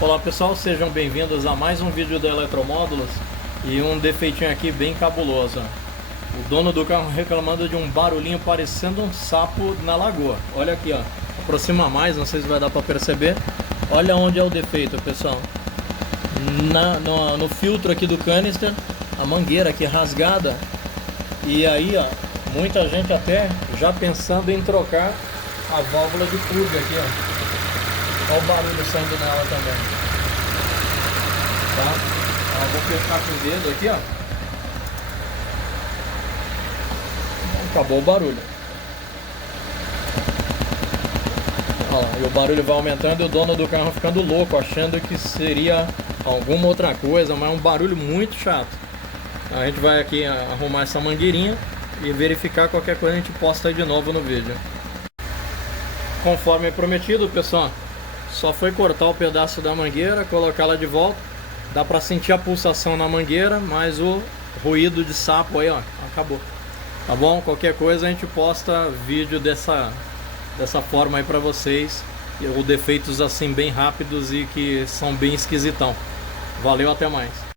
Olá pessoal, sejam bem-vindos a mais um vídeo da Eletromódulos e um defeitinho aqui bem cabuloso. O dono do carro reclamando de um barulhinho parecendo um sapo na lagoa. Olha aqui, ó. Aproxima mais, não sei se vai dar para perceber. Olha onde é o defeito, pessoal. No filtro aqui do canister, a mangueira aqui rasgada. E aí, ó, muita gente até já pensando em trocar a válvula de purga aqui, ó. Olha o barulho saindo nela também. Tá? Ó, vou fechar com o dedo aqui, ó. Acabou o barulho. Olha lá, e o barulho vai aumentando e o dono do carro ficando louco, achando que seria alguma outra coisa, mas é um barulho muito chato. A gente vai aqui arrumar essa mangueirinha e verificar qualquer coisa, a gente posta aí de novo no vídeo. Conforme prometido, pessoal, só foi cortar o pedaço da mangueira, colocá-la de volta. Dá pra sentir a pulsação na mangueira, mas o ruído de sapo aí, ó, acabou. Tá bom? Qualquer coisa a gente posta vídeo dessa forma aí pra vocês. Ou defeitos assim bem rápidos e que são bem esquisitão. Valeu, até mais.